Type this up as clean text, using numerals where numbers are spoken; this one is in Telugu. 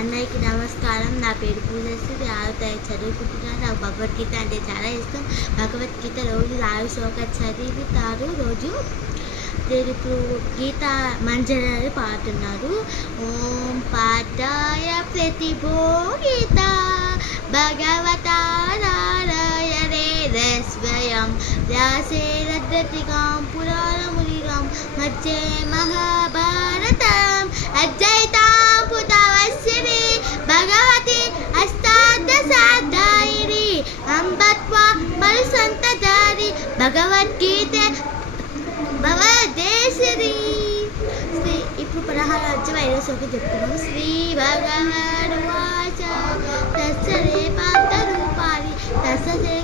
అందరికీ నమస్కారం. నా పేరు పూజశ్రీ. 6వ తరగతి చదువుకుంటున్నాను. నాకు భగవద్గీత అంటే చాలా ఇష్టం. భగవద్గీత రోజు 4 శ్లోకాలు చదువుతారు రోజు. నేను ఇప్పుడు గీత మంజరి పాడుతున్నారు. ఓం పాఠాయ ప్రతిభోగిత భగవతా నారాయణేన స్వయం వ్యాసేన దత్తికాం పురాణమునిరాం మధ్యే మహాభారతం అద్వైతాం పుతవస్సిని భగవతి అష్టాదశాధ్యాయిని అంబత్వా పరిసంతదారి భగవద్గీత భవదేశిని. ఇప్పుడు 16 అధ్యాయం 5వ శ్లోకం చెప్తున్నాము. శ్రీ భగవానువాచ తస్సరే పాత్ర రూపాని తస్సరే